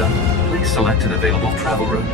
done, please select an available travel route.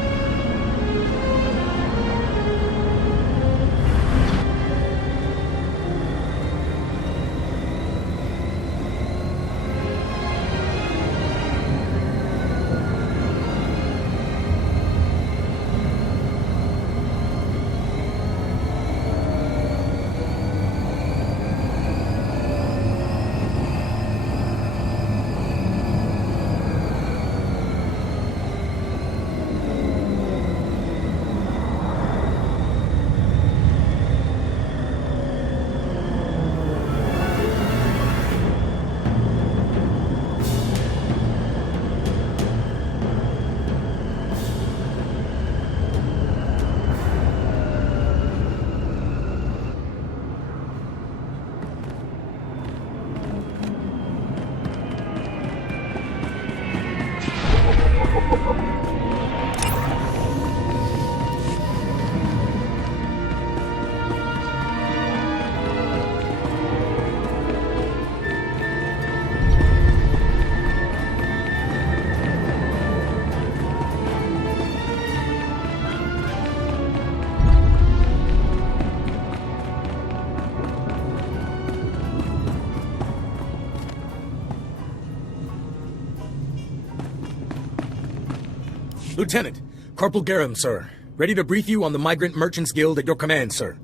Lieutenant, Corporal Garum, sir. Ready to brief you on the Migrant Merchants Guild at your command, sir.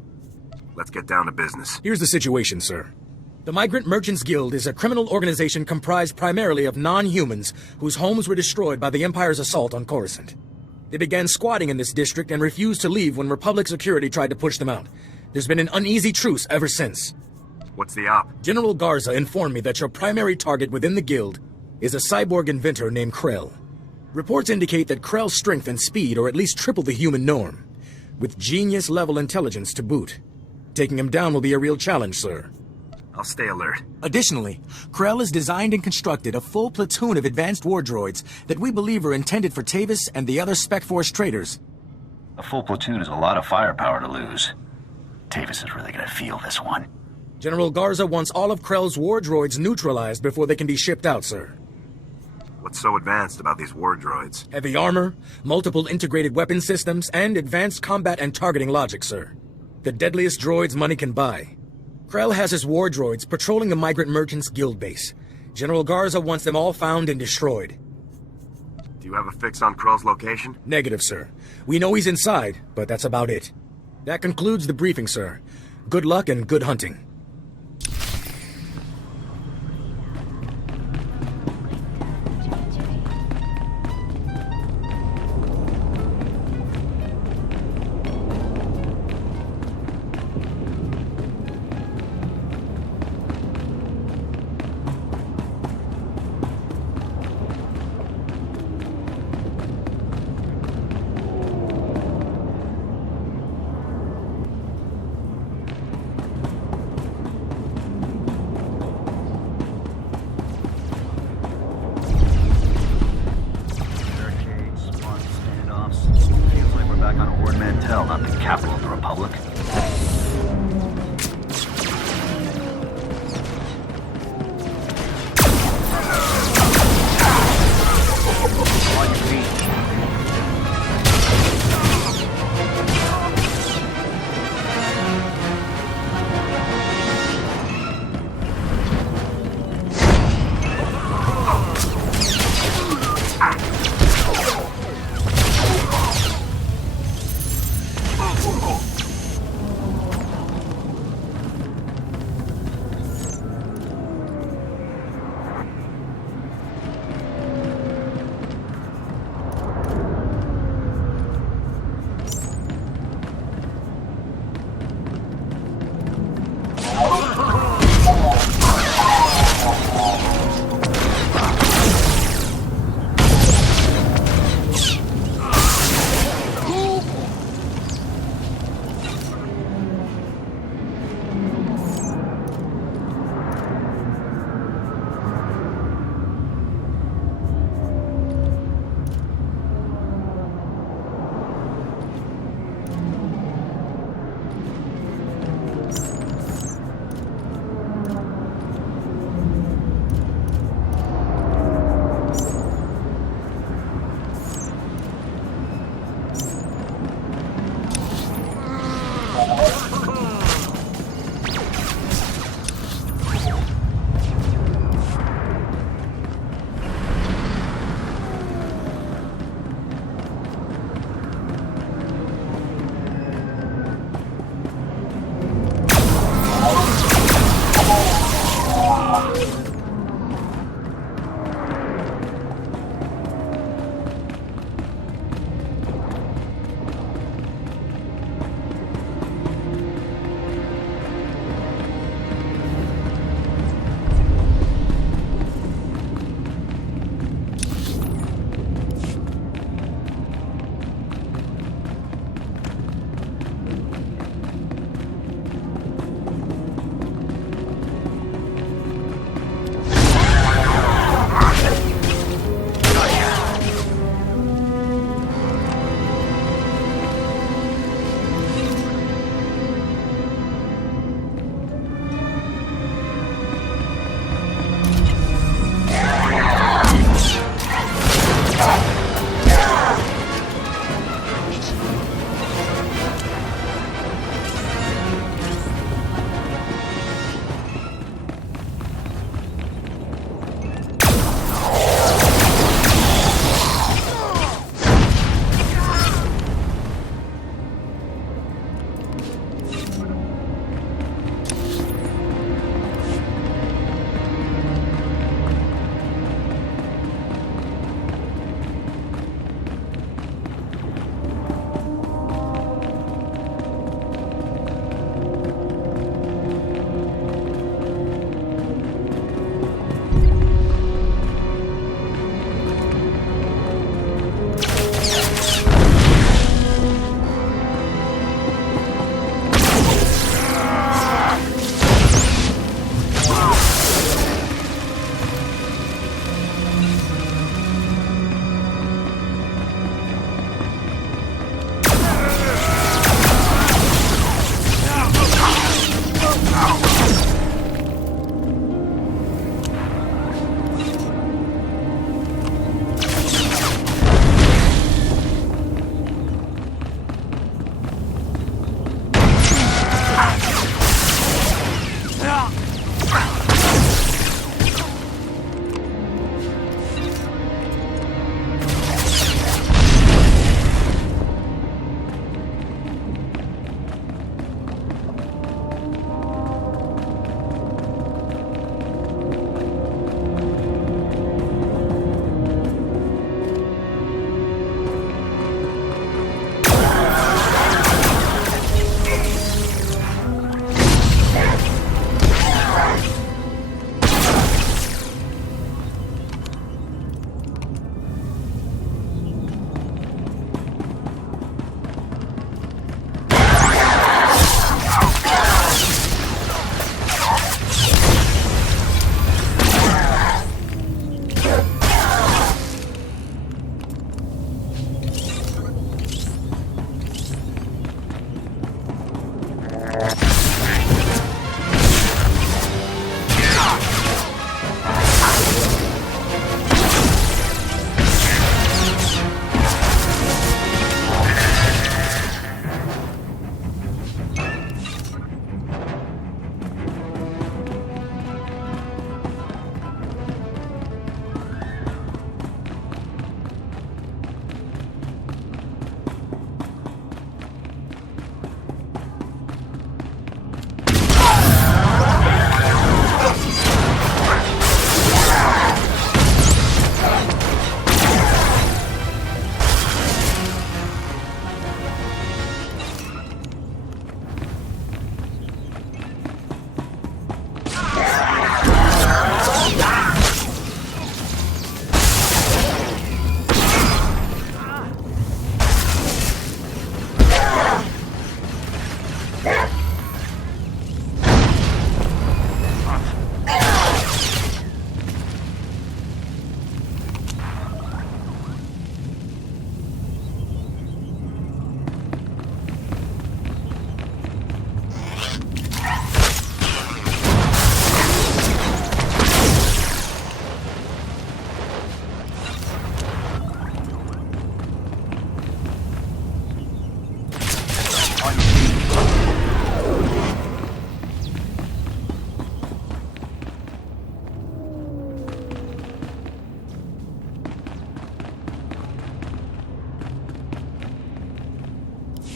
Let's get down to business. Here's the situation, sir. The Migrant Merchants Guild is a criminal organization comprised primarily of non-humans whose homes were destroyed by the Empire's assault on Coruscant. They began squatting in this district and refused to leave when Republic security tried to push them out. There's been an uneasy truce ever since. What's the op? General Garza informed me that your primary target within the guild is a cyborg inventor named Krell. Reports indicate that Krell's strength and speed are at least triple the human norm, with genius-level intelligence to boot. Taking him down will be a real challenge, sir. I'll stay alert. Additionally, Krell has designed and constructed a full platoon of advanced war droids that we believe are intended for Tavis and the other Spec Force traders. A full platoon is a lot of firepower to lose. Tavis is really gonna feel this one. General Garza wants all of Krell's war droids neutralized before they can be shipped out, sir. What's so advanced about these war droids? Heavy armor, multiple integrated weapon systems, and advanced combat and targeting logic, sir. The deadliest droids money can buy. Krell has his war droids patrolling the Migrant Merchants Guild base. General Garza wants them all found and destroyed. Do you have a fix on Krell's location? Negative, sir. We know he's inside, but that's about it. That concludes the briefing, sir. Good luck and good hunting. Not the capital of the Republic. On your feet.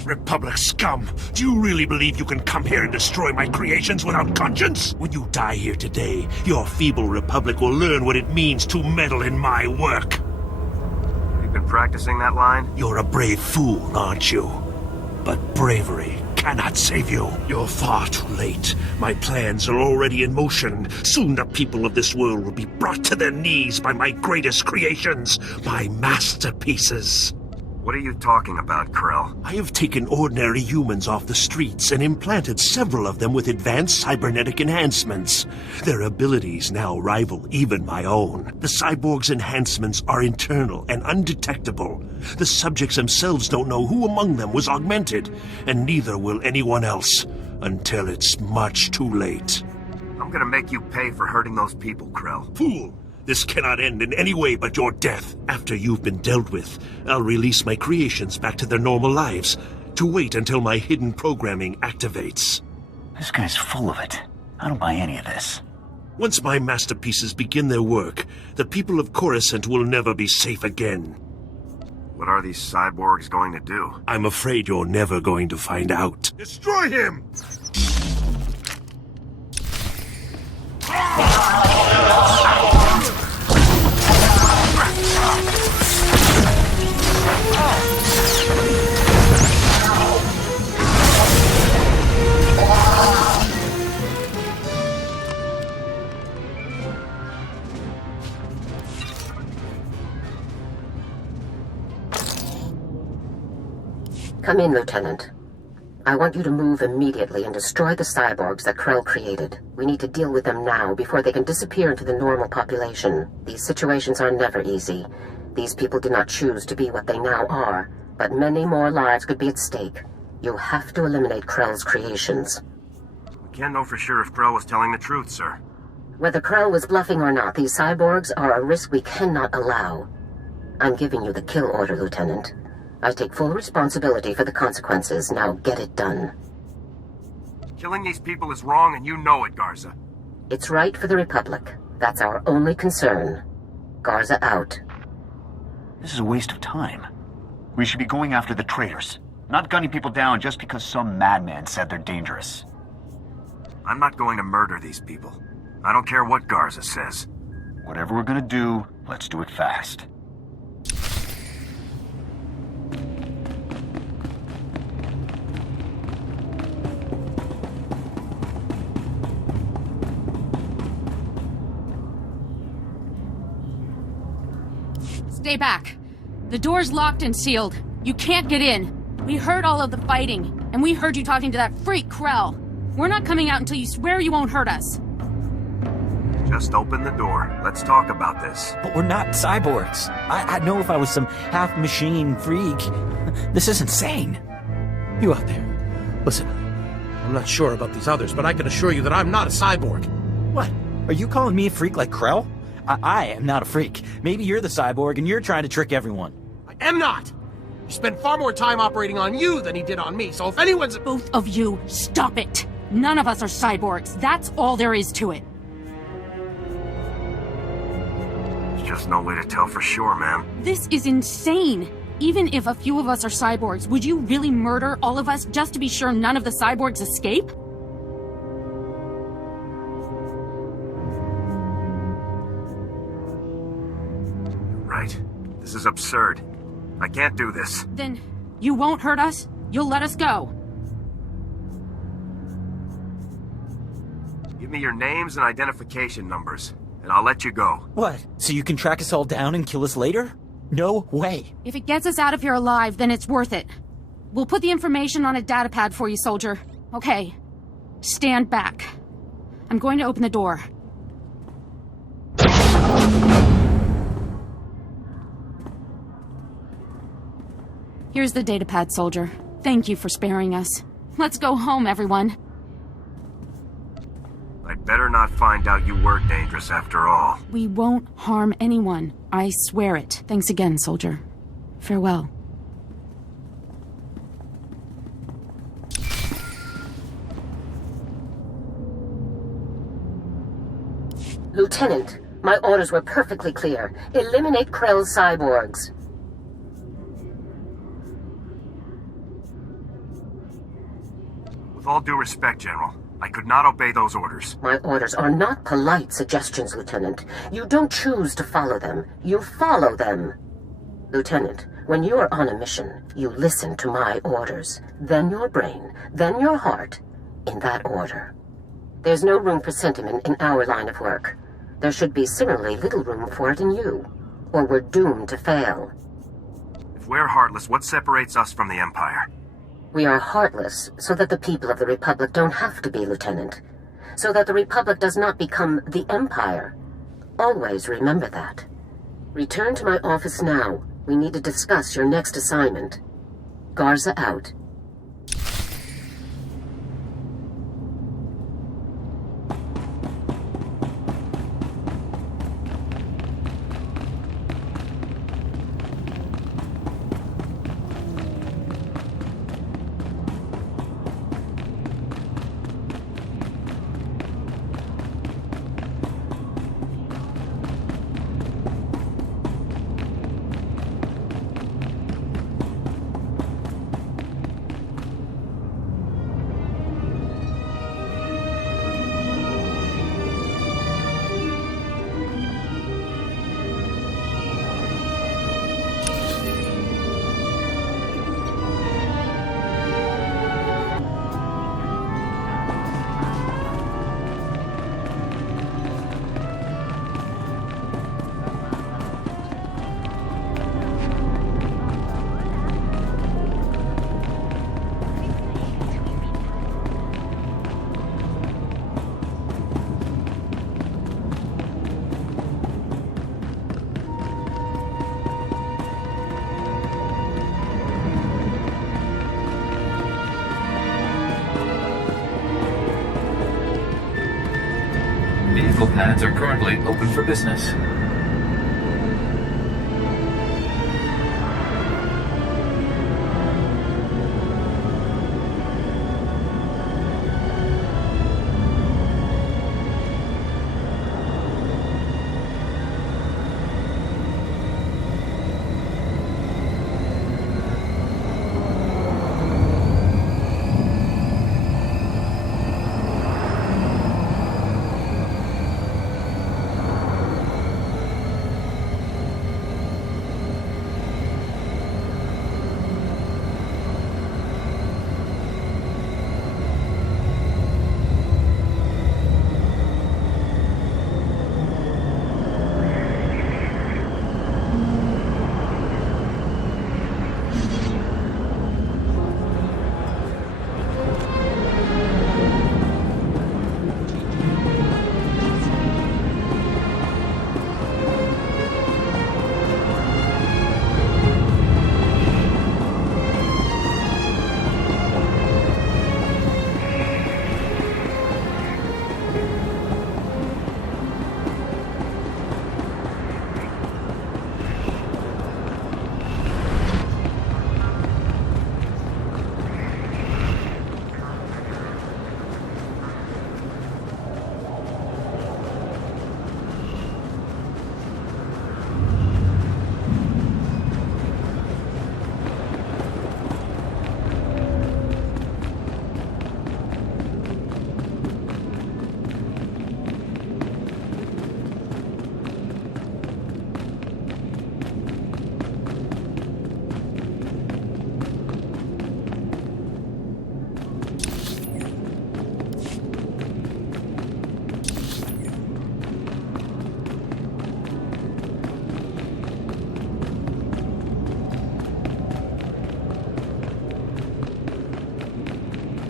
Republic scum! Do you really believe you can come here and destroy my creations without conscience? When you die here today, your feeble Republic will learn what it means to meddle in my work. You've been practicing that line? You're a brave fool, aren't you? But bravery cannot save you. You're far too late. My plans are already in motion. Soon the people of this world will be brought to their knees by my greatest creations, my masterpieces. What are you talking about, Krell? I have taken ordinary humans off the streets and implanted several of them with advanced cybernetic enhancements. Their abilities now rival even my own. The cyborg's enhancements are internal and undetectable. The subjects themselves don't know who among them was augmented, and neither will anyone else, until it's much too late. I'm gonna make you pay for hurting those people, Krell. Fool! This cannot end in any way but your death. After you've been dealt with, I'll release my creations back to their normal lives, to wait until my hidden programming activates. This guy's full of it. I don't buy any of this. Once my masterpieces begin their work, the people of Coruscant will never be safe again. What are these cyborgs going to do? I'm afraid you're never going to find out. Destroy him! Come in, Lieutenant. I want you to move immediately and destroy the cyborgs that Krell created. We need to deal with them now before they can disappear into the normal population. These situations are never easy. These people did not choose to be what they now are, but many more lives could be at stake. You have to eliminate Krell's creations. We can't know for sure if Krell was telling the truth, sir. Whether Krell was bluffing or not, these cyborgs are a risk we cannot allow. I'm giving you the kill order, Lieutenant. I take full responsibility for the consequences. Now get it done. Killing these people is wrong and you know it, Garza. It's right for the Republic. That's our only concern. Garza out. This is a waste of time. We should be going after the traitors, not gunning people down just because some madman said they're dangerous. I'm not going to murder these people. I don't care what Garza says. Whatever we're gonna do, let's do it fast. Stay back. The door's locked and sealed. You can't get in. We heard all of the fighting, and we heard you talking to that freak Krell. We're not coming out until you swear you won't hurt us. Just open the door. Let's talk about this. But we're not cyborgs. I'd know if I was some half-machine freak. This is insane. You out there. Listen, I'm not sure about these others, but I can assure you that I'm not a cyborg. What? Are you calling me a freak like Krell? I am not a freak. Maybe you're the cyborg and you're trying to trick everyone. I am not! He spent far more time operating on you than he did on me, so if anyone's... Both of you, stop it! None of us are cyborgs. That's all there is to it. There's just no way to tell for sure, ma'am. This is insane! Even if a few of us are cyborgs, would you really murder all of us just to be sure none of the cyborgs escape? Right. This is absurd. I can't do this. Then you won't hurt us? You'll let us go? Give me your names and identification numbers, and I'll let you go. What? So you can track us all down and kill us later? No way. If it gets us out of here alive, then it's worth it. We'll put the information on a datapad for you, soldier. Okay. Stand back. I'm going to open the door. Here's the datapad, soldier. Thank you for sparing us. Let's go home, everyone. I'd better not find out you were dangerous after all. We won't harm anyone. I swear it. Thanks again, soldier. Farewell. Lieutenant, my orders were perfectly clear. Eliminate Krell's cyborgs. With all due respect, General, I could not obey those orders. My orders are not polite suggestions, Lieutenant. You don't choose to follow them. You follow them. Lieutenant, when you are on a mission, you listen to my orders. Then your brain, then your heart, in that order. There's no room for sentiment in our line of work. There should be similarly little room for it in you, or we're doomed to fail. If we're heartless, what separates us from the Empire? We are heartless so that the people of the Republic don't have to be, Lieutenant. So that the Republic does not become the Empire. Always remember that. Return to my office now. We need to discuss your next assignment. Garza out. Vehicle pads are currently open for business.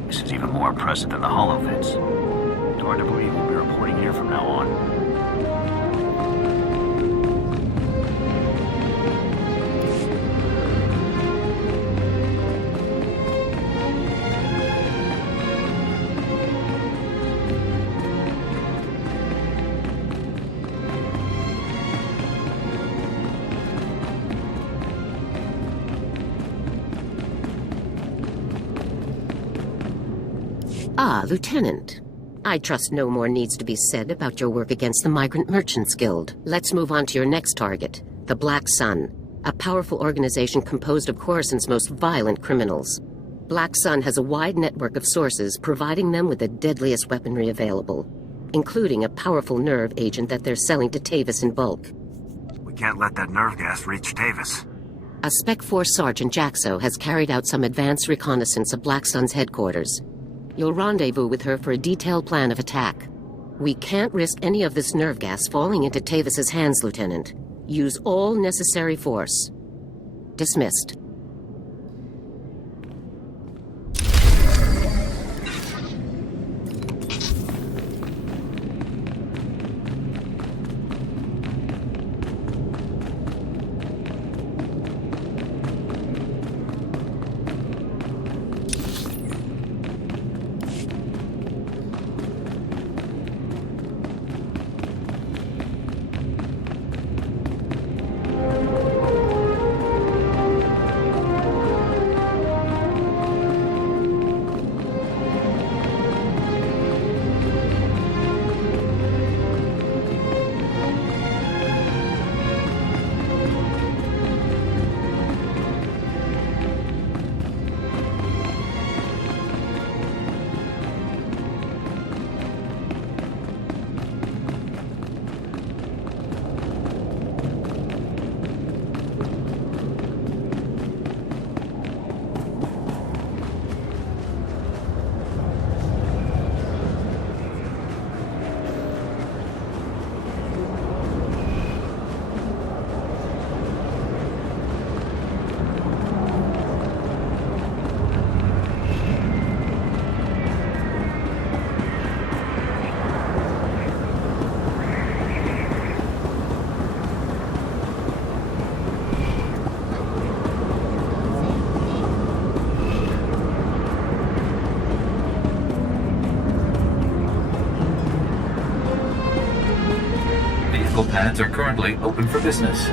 This is even more impressive than the hollow vents. It's hard to believe we'll be reporting here from now on. Ah, Lieutenant. I trust no more needs to be said about your work against the Migrant Merchants Guild. Let's move on to your next target, the Black Sun, a powerful organization composed of Coruscant's most violent criminals. Black Sun has a wide network of sources providing them with the deadliest weaponry available, including a powerful nerve agent that they're selling to Tavis in bulk. We can't let that nerve gas reach Tavis. A Spec Force Sergeant Jaxo has carried out some advanced reconnaissance of Black Sun's headquarters. You'll rendezvous with her for a detailed plan of attack. We can't risk any of this nerve gas falling into Tavis's hands, Lieutenant. Use all necessary force. Dismissed. Vehicle pads are currently open for business.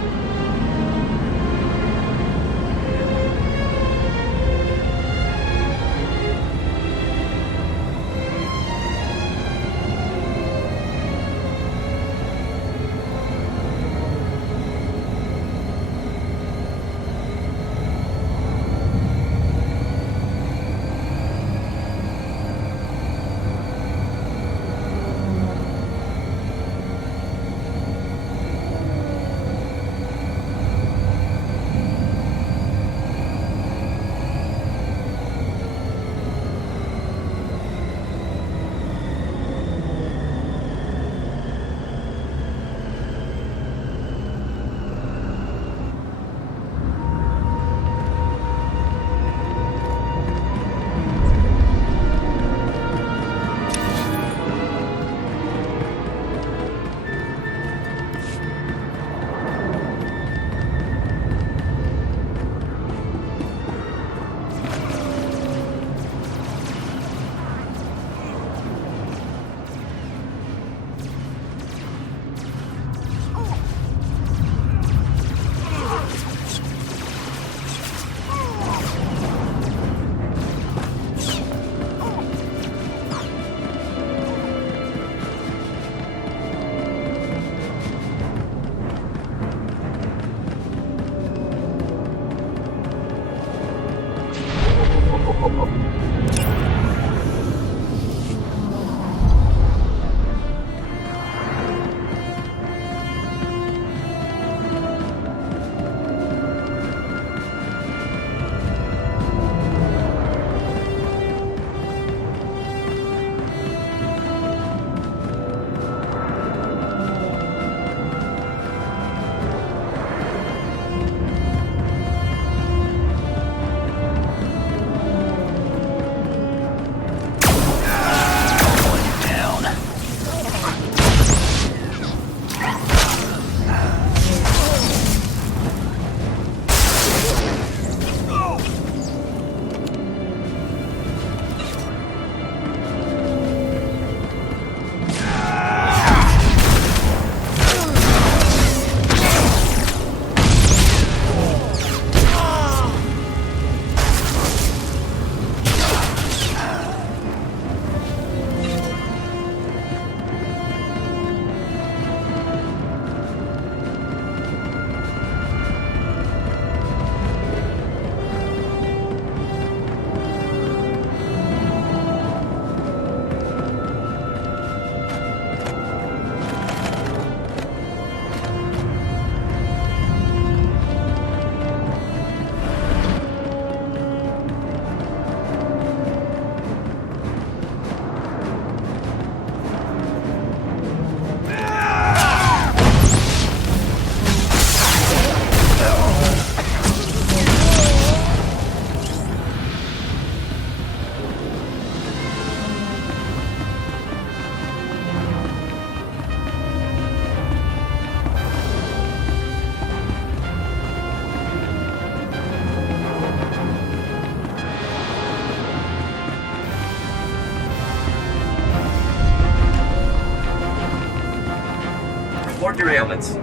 your ailments.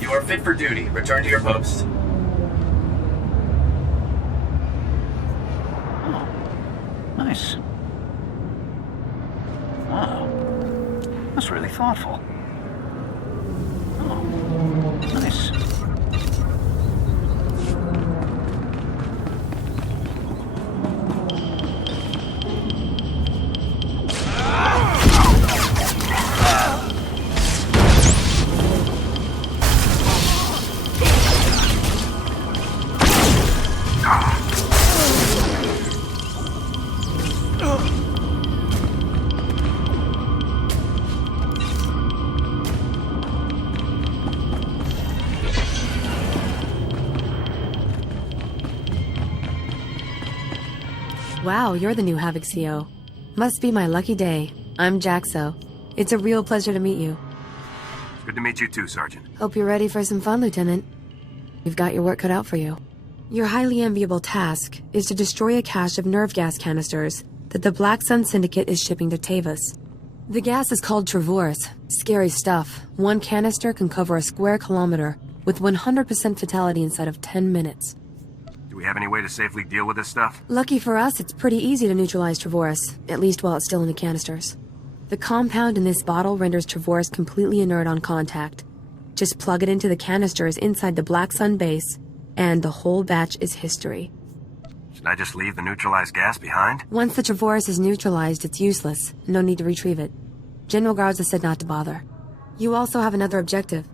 You are fit for duty. Return to your post. Oh, nice. Wow. That's really thoughtful. Oh, nice. Wow, you're the new Havoc CO. Must be my lucky day. I'm Jaxo. It's a real pleasure to meet you. Good to meet you too, Sergeant. Hope you're ready for some fun, Lieutenant. You've got your work cut out for you. Your highly enviable task is to destroy a cache of nerve gas canisters that the Black Sun Syndicate is shipping to Tavis. The gas is called Travorce. Scary stuff. One canister can cover a square kilometer with 100% fatality inside of 10 minutes. Do we have any way to safely deal with this stuff? Lucky for us, it's pretty easy to neutralize Travorce, at least while it's still in the canisters. The compound in this bottle renders Travorce completely inert on contact. Just plug it into the canisters inside the Black Sun base, and the whole batch is history. Should I just leave the neutralized gas behind? Once the Travorce is neutralized, it's useless. No need to retrieve it. General Garza said not to bother. You also have another objective.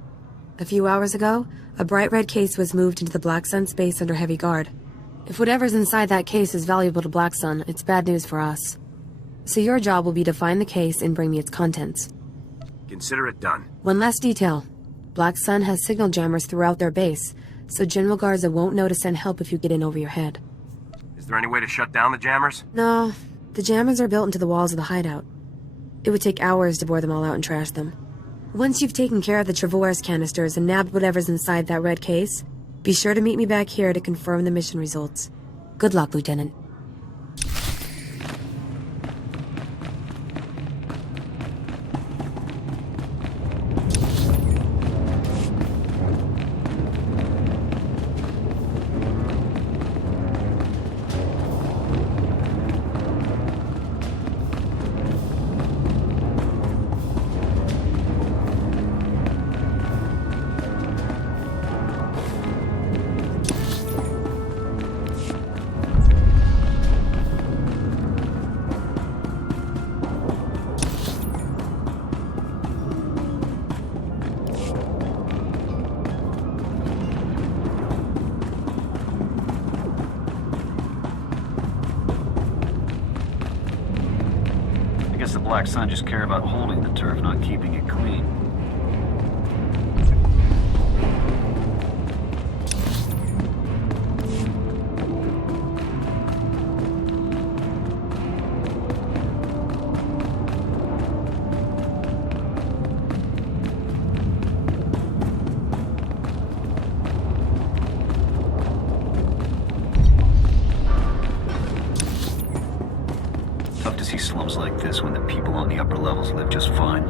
A few hours ago, a bright red case was moved into the Black Sun space under heavy guard. If whatever's inside that case is valuable to Black Sun, it's bad news for us. So your job will be to find the case and bring me its contents. Consider it done. One last detail. Black Sun has signal jammers throughout their base, so General Garza won't know to send help if you get in over your head. Is there any way to shut down the jammers? No, the jammers are built into the walls of the hideout. It would take hours to bore them all out and trash them. Once you've taken care of the Travorce canisters and nabbed whatever's inside that red case, be sure to meet me back here to confirm the mission results. Good luck, Lieutenant. I guess the Black Sun just care about holding the turf, not keeping it clean. Tough to see slums like this when the people on the upper levels live just fine.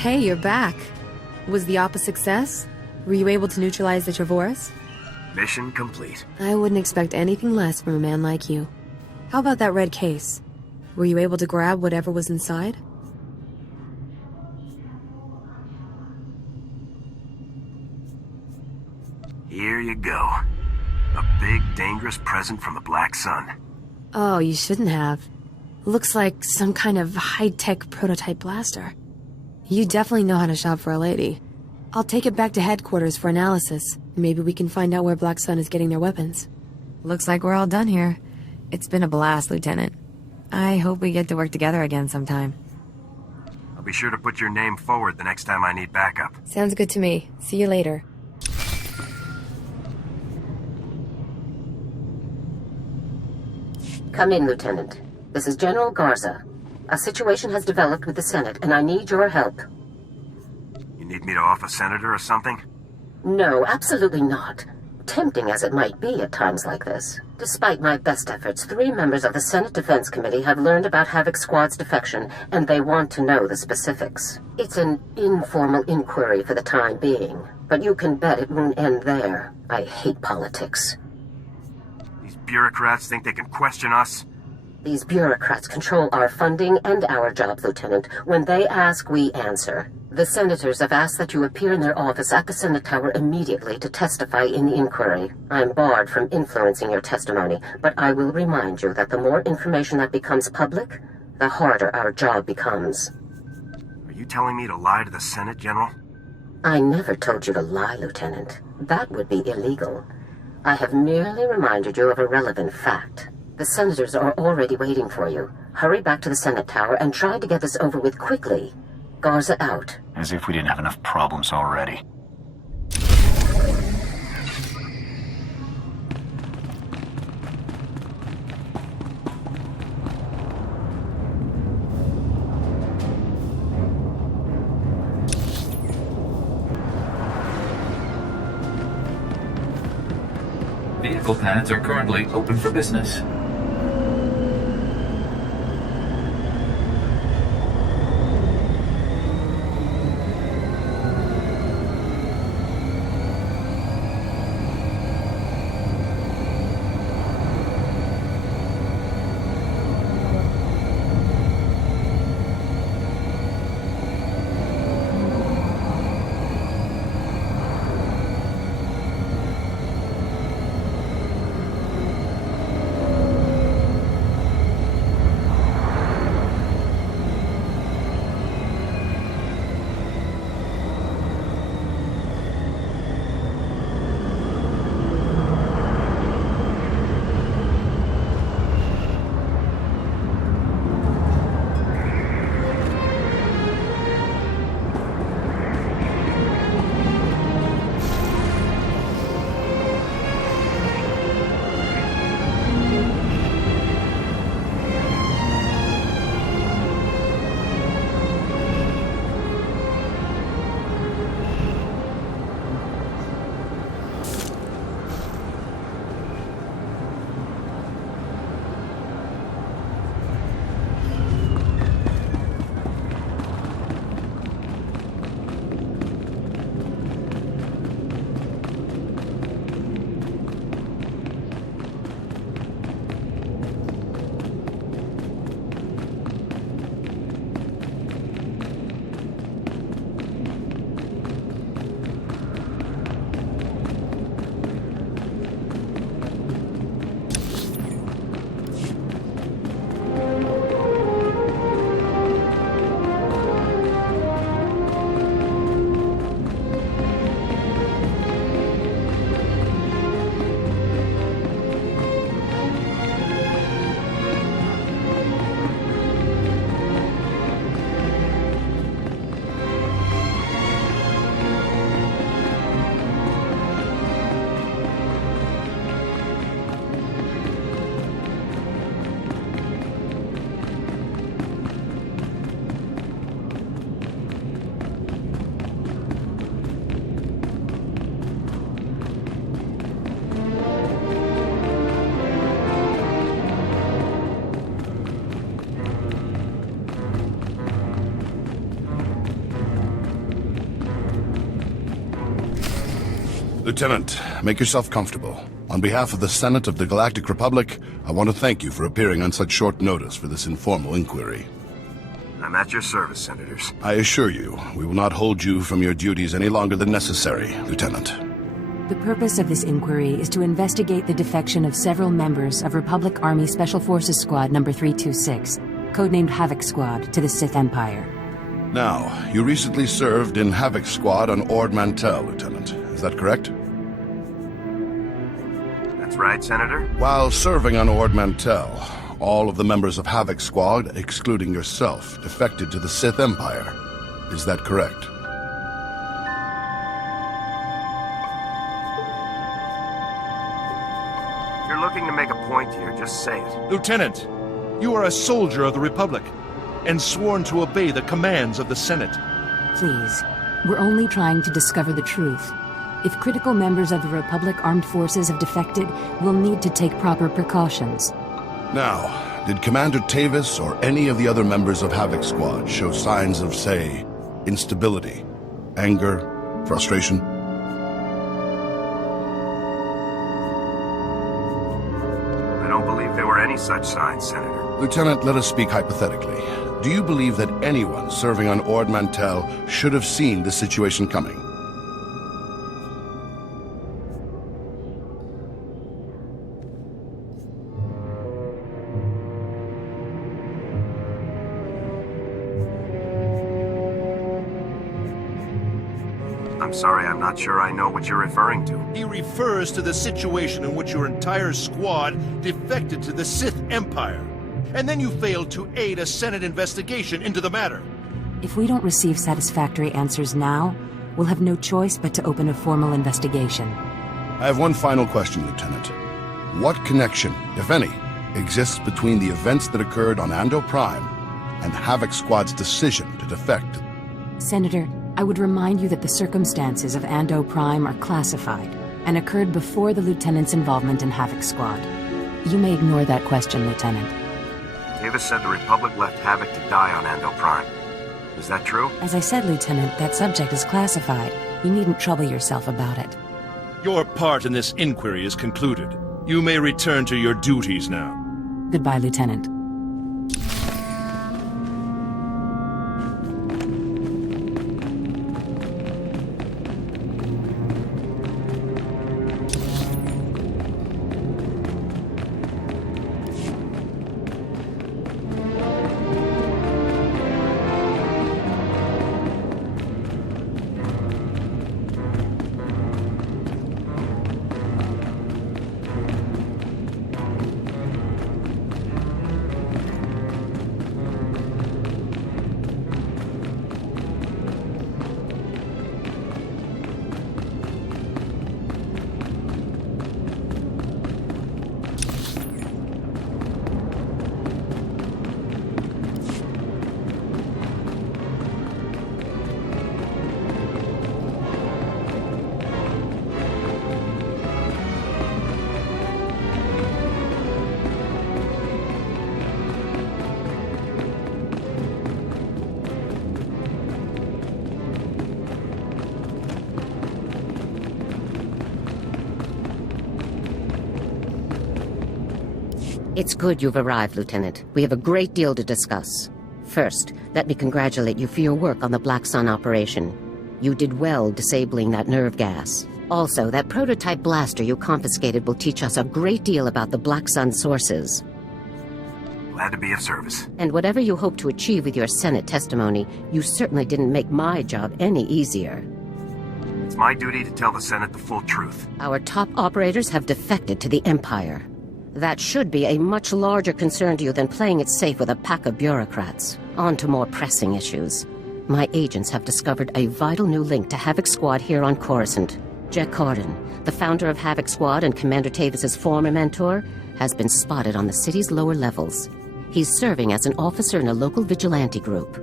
Hey, you're back. Was the op a success? Were you able to neutralize the Trevorus? Mission complete. I wouldn't expect anything less from a man like you. How about that red case? Were you able to grab whatever was inside? Here you go. A big, dangerous present from the Black Sun. Oh, you shouldn't have. Looks like some kind of high-tech prototype blaster. You definitely know how to shop for a lady. I'll take it back to headquarters for analysis. Maybe we can find out where Black Sun is getting their weapons. Looks like we're all done here. It's been a blast, Lieutenant. I hope we get to work together again sometime. I'll be sure to put your name forward the next time I need backup. Sounds good to me. See you later. Come in, Lieutenant. This is General Garza. A situation has developed with the Senate, and I need your help. You need me to off a senator or something? No, absolutely not. Tempting as it might be at times like this. Despite my best efforts, 3 members of the Senate Defense Committee have learned about Havoc Squad's defection, and they want to know the specifics. It's an informal inquiry for the time being, but you can bet it won't end there. I hate politics. These bureaucrats think they can question us? These bureaucrats control our funding and our jobs, Lieutenant. When they ask, we answer. The senators have asked that you appear in their office at the Senate Tower immediately to testify in the inquiry. I'm barred from influencing your testimony, but I will remind you that the more information that becomes public, the harder our job becomes. Are you telling me to lie to the Senate, General? I never told you to lie, Lieutenant. That would be illegal. I have merely reminded you of a relevant fact. The senators are already waiting for you. Hurry back to the Senate Tower and try to get this over with quickly. Garza out. As if we didn't have enough problems already. Vehicle pads are currently open for business. Lieutenant, make yourself comfortable. On behalf of the Senate of the Galactic Republic, I want to thank you for appearing on such short notice for this informal inquiry. I'm at your service, Senators. I assure you, we will not hold you from your duties any longer than necessary, Lieutenant. The purpose of this inquiry is to investigate the defection of several members of Republic Army Special Forces Squad number 326, codenamed Havoc Squad, to the Sith Empire. Now, you recently served in Havoc Squad on Ord Mantell, Lieutenant. Is that correct? That's right, Senator. While serving on Ord Mantell, all of the members of Havoc Squad, excluding yourself, defected to the Sith Empire. Is that correct? If you're looking to make a point here, just say it. Lieutenant, you are a soldier of the Republic, and sworn to obey the commands of the Senate. Please, we're only trying to discover the truth. If critical members of the Republic Armed Forces have defected, we'll need to take proper precautions. Now, did Commander Tavis or any of the other members of Havoc Squad show signs of, say, instability, anger, frustration? I don't believe there were any such signs, Senator. Lieutenant, let us speak hypothetically. Do you believe that anyone serving on Ord Mantell should have seen this situation coming? I'm sorry, I'm not sure I know what you're referring to. He refers to the situation in which your entire squad defected to the Sith Empire. And then you failed to aid a Senate investigation into the matter. If we don't receive satisfactory answers now, we'll have no choice but to open a formal investigation. I have one final question, Lieutenant. What connection, if any, exists between the events that occurred on Ando Prime and Havoc Squad's decision to defect? Senator, I would remind you that the circumstances of Ando Prime are classified and occurred before the Lieutenant's involvement in Havoc Squad. You may ignore that question, Lieutenant. Tavis said the Republic left Havoc to die on Ando Prime. Is that true? As I said, Lieutenant, that subject is classified. You needn't trouble yourself about it. Your part in this inquiry is concluded. You may return to your duties now. Goodbye, Lieutenant. It's good you've arrived, Lieutenant. We have a great deal to discuss. First, let me congratulate you for your work on the Black Sun operation. You did well disabling that nerve gas. Also, that prototype blaster you confiscated will teach us a great deal about the Black Sun sources. Glad to be of service. And whatever you hope to achieve with your Senate testimony, you certainly didn't make my job any easier. It's my duty to tell the Senate the full truth. Our top operators have defected to the Empire. That should be a much larger concern to you than playing it safe with a pack of bureaucrats. On to more pressing issues. My agents have discovered a vital new link to Havoc Squad here on Coruscant. Jack Corden, the founder of Havoc Squad and Commander Tavis's former mentor, has been spotted on the city's lower levels. He's serving as an officer in a local vigilante group.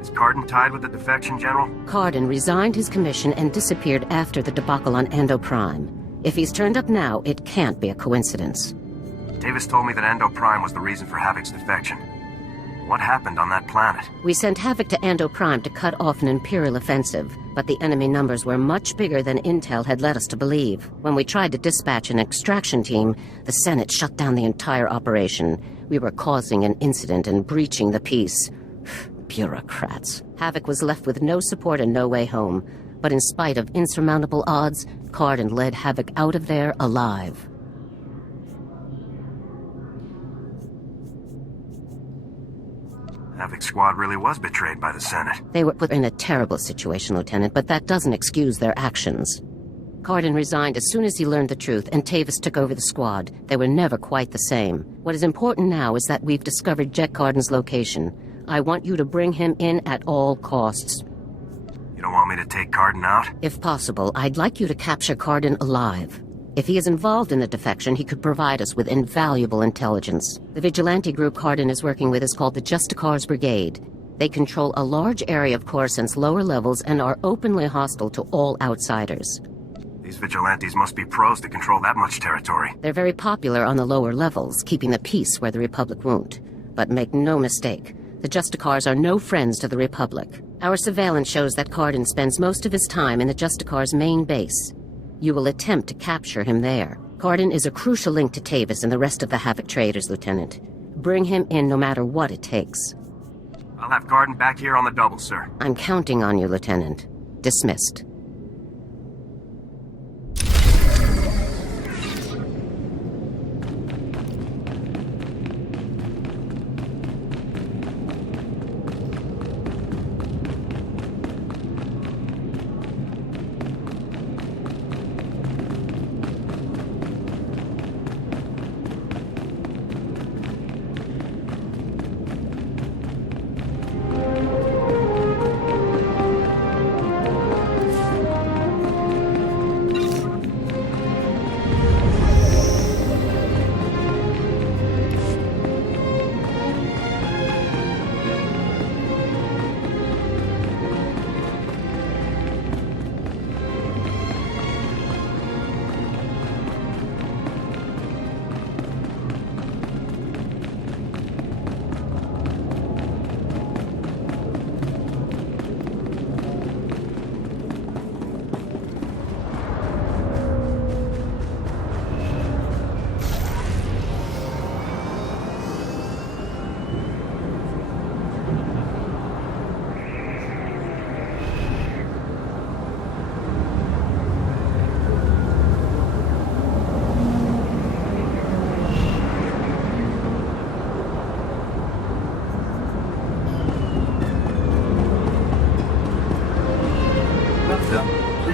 Is Cardin tied with the defection, General? Cardin resigned his commission and disappeared after the debacle on Ando Prime. If he's turned up now, it can't be a coincidence. Tavis told me that Ando Prime was the reason for Havoc's defection. What happened on that planet? We sent Havoc to Ando Prime to cut off an Imperial offensive, but the enemy numbers were much bigger than Intel had led us to believe. When we tried to dispatch an extraction team, the Senate shut down the entire operation. We were causing an incident and breaching the peace. Bureaucrats. Havoc was left with no support and no way home. But in spite of insurmountable odds, Cardin led Havoc out of there alive. Havoc Squad really was betrayed by the Senate. They were put in a terrible situation, Lieutenant, but that doesn't excuse their actions. Cardin resigned as soon as he learned the truth, and Tavis took over the squad. They were never quite the same. What is important now is that we've discovered Jet Cardin's location. I want you to bring him in at all costs. You don't want me to take Cardin out? If possible, I'd like you to capture Cardin alive. If he is involved in the defection, he could provide us with invaluable intelligence. The vigilante group Cardin is working with is called the SWTOR's Brigade. They control a large area of Coruscant's lower levels and are openly hostile to all outsiders. These vigilantes must be pros to control that much territory. They're very popular on the lower levels, keeping the peace where the Republic won't. But make no mistake, the SWTORs are no friends to the Republic. Our surveillance shows that Cardin spends most of his time in the SWTOR's main base. You will attempt to capture him there. Cardin is a crucial link to Tavis and the rest of the Havoc traders, Lieutenant. Bring him in no matter what it takes. I'll have Cardin back here on the double, sir. I'm counting on you, Lieutenant. Dismissed.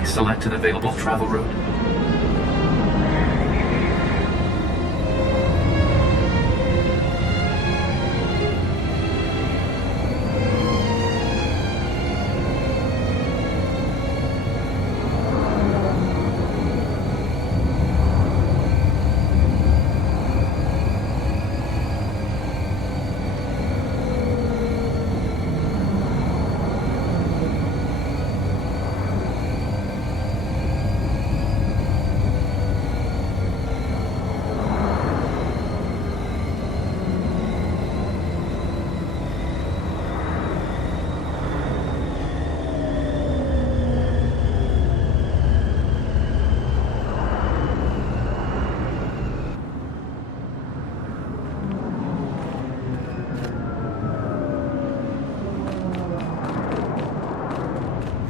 Select an available travel route.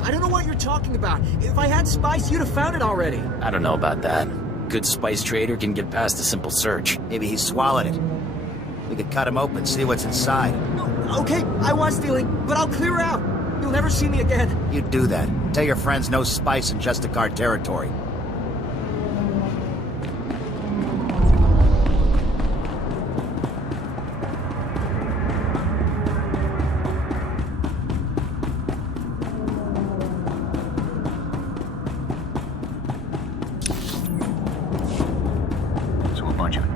I don't know what you're talking about. If I had spice, you'd have found it already. I don't know about that. Good spice trader can get past a simple search. Maybe he swallowed it. We could cut him open, see what's inside. Okay, I was stealing, but I'll clear out. You'll never see me again. You do that. Tell your friends no spice in Justicar territory.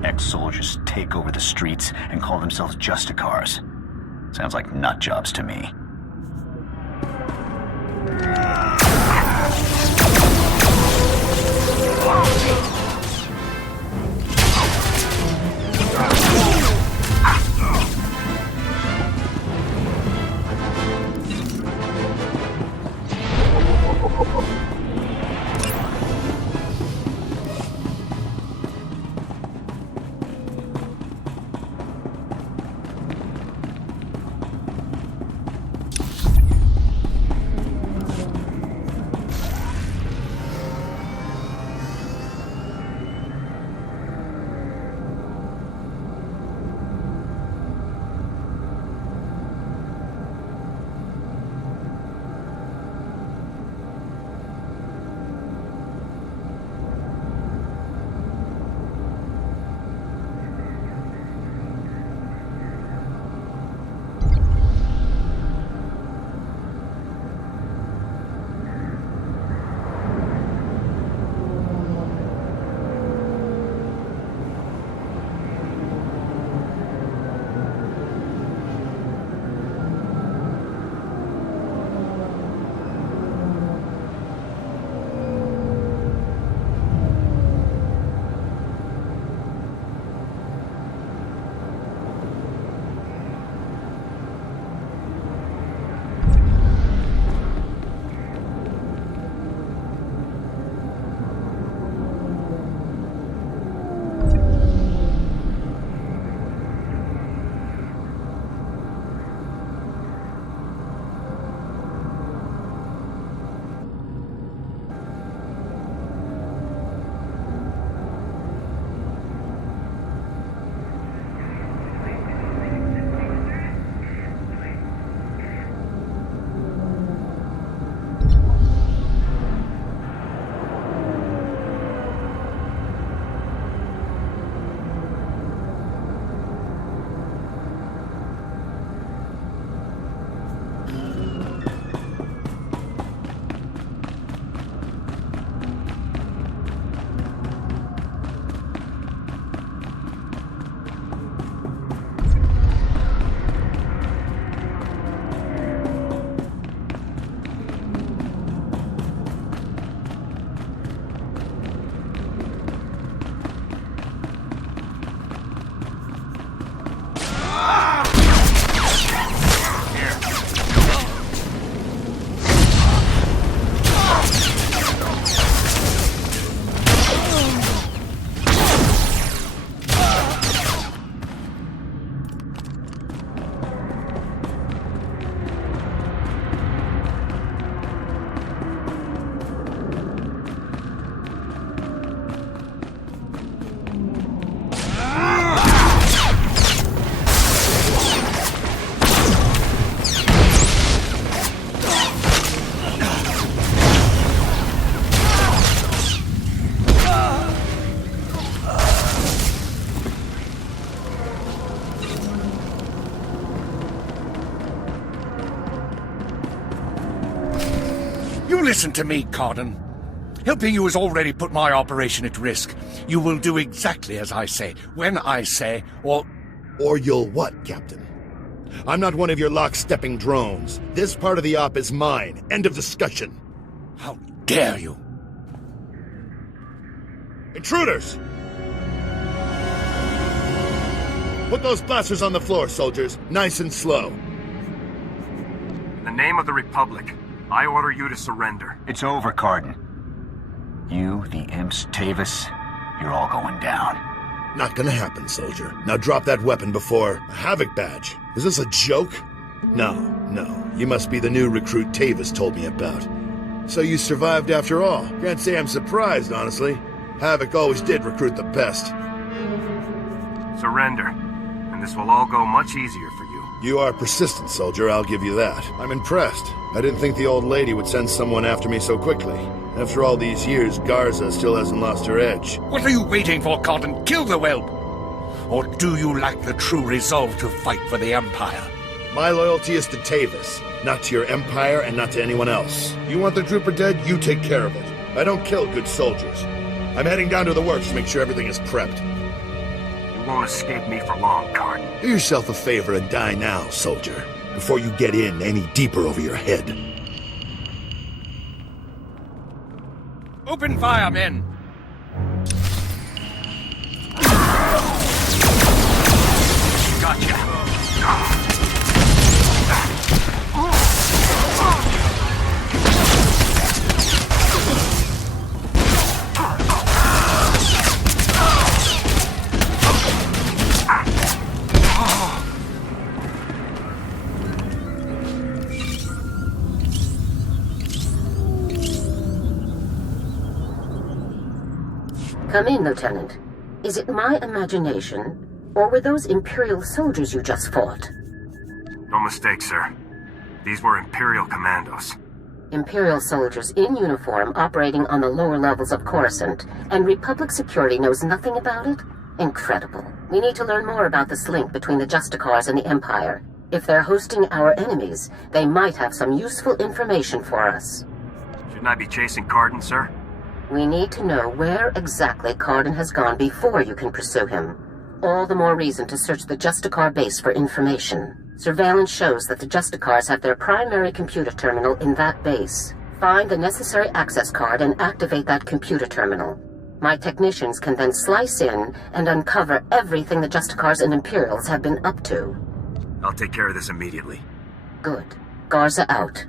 Ex-soldiers take over the streets and call themselves Justicars. Sounds like nut jobs to me. You listen to me, Cardin. Helping you has already put my operation at risk. You will do exactly as I say, when I say, or... Or you'll what, Captain? I'm not one of your lock-stepping drones. This part of the op is mine. End of discussion. How dare you? Intruders! Put those blasters on the floor, soldiers. Nice and slow. In the name of the Republic, I order you to surrender. It's over, Cardin. You, the imps, Tavis, you're all going down. Not gonna happen, soldier. Now drop that weapon before... A Havoc badge? Is this a joke? No. You must be the new recruit Tavis told me about. So you survived after all. Can't say I'm surprised, honestly. Havoc always did recruit the best. Surrender, and this will all go much easier for you. You are persistent, soldier, I'll give you that. I'm impressed. I didn't think the old lady would send someone after me so quickly. After all these years, Garza still hasn't lost her edge. What are you waiting for, Cardin? Kill the whelp! Or do you lack the true resolve to fight for the Empire? My loyalty is to Tavis, not to your Empire and not to anyone else. You want the trooper dead, you take care of it. I don't kill good soldiers. I'm heading down to the works to make sure everything is prepped. You won't escape me for long, Cardin. Do yourself a favor and die now, soldier, before you get in any deeper over your head. Open fire, men! Gotcha. Come in, Lieutenant. Is it my imagination, or were those Imperial soldiers you just fought? No mistake, sir. These were Imperial commandos. Imperial soldiers in uniform operating on the lower levels of Coruscant, and Republic security knows nothing about it? Incredible. We need to learn more about this link between the Justicars and the Empire. If they're hosting our enemies, they might have some useful information for us. Shouldn't I be chasing Cardin, sir? We need to know where exactly Cardin has gone before you can pursue him. All the more reason to search the Justicar base for information. Surveillance shows that the Justicars have their primary computer terminal in that base. Find the necessary access card and activate that computer terminal. My technicians can then slice in and uncover everything the Justicars and Imperials have been up to. I'll take care of this immediately. Good. Garza out.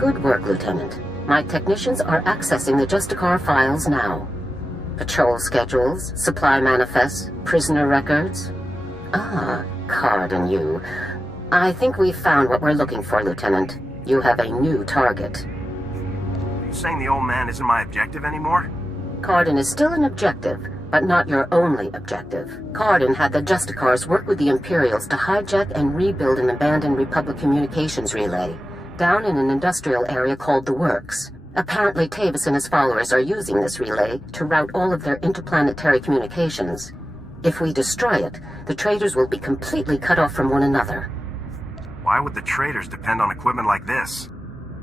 Good work, Lieutenant. My technicians are accessing the SWTOR files now. Patrol schedules, supply manifests, prisoner records. Ah, Card and you. I think we've found what we're looking for, Lieutenant. You have a new target. Are you saying the old man isn't my objective anymore? Cardin is still an objective, but not your only objective. Cardin had the SWTORs work with the Imperials to hijack and rebuild an abandoned Republic communications relay down in an industrial area called the Works. Apparently, Tavis and his followers are using this relay to route all of their interplanetary communications. If we destroy it, the traitors will be completely cut off from one another. Why would the traitors depend on equipment like this?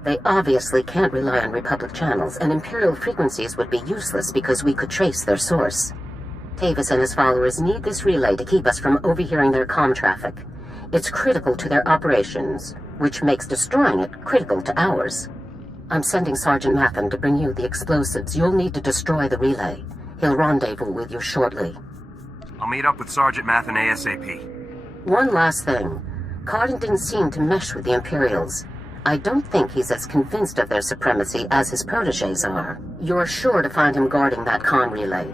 They obviously can't rely on Republic channels, and Imperial frequencies would be useless because we could trace their source. Tavis and his followers need this relay to keep us from overhearing their comm traffic. It's critical to their operations, which makes destroying it critical to ours. I'm sending Sergeant Mathen to bring you the explosives you'll need to destroy the relay. He'll rendezvous with you shortly. I'll meet up with Sergeant Mathen ASAP. One last thing. Cardin didn't seem to mesh with the Imperials. I don't think he's as convinced of their supremacy as his protégés are. You're sure to find him guarding that comm relay.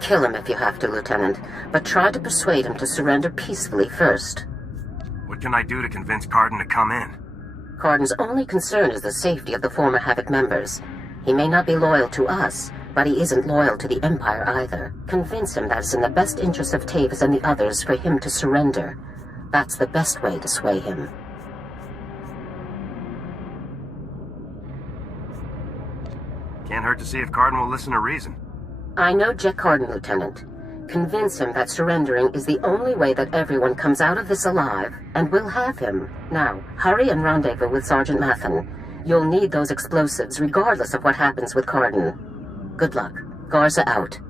Kill him if you have to, Lieutenant, but try to persuade him to surrender peacefully first. What can I do to convince Cardin to come in? Cardin's only concern is the safety of the former Havoc members. He may not be loyal to us, but he isn't loyal to the Empire either. Convince him that it's in the best interest of Tavis and the others for him to surrender. That's the best way to sway him. Can't hurt to see if Cardin will listen to reason. I know Jack Cardin, Lieutenant. Convince him that surrendering is the only way that everyone comes out of this alive, and we'll have him. Now, hurry and rendezvous with Sergeant Mathen. You'll need those explosives regardless of what happens with Cardin. Good luck. Garza out.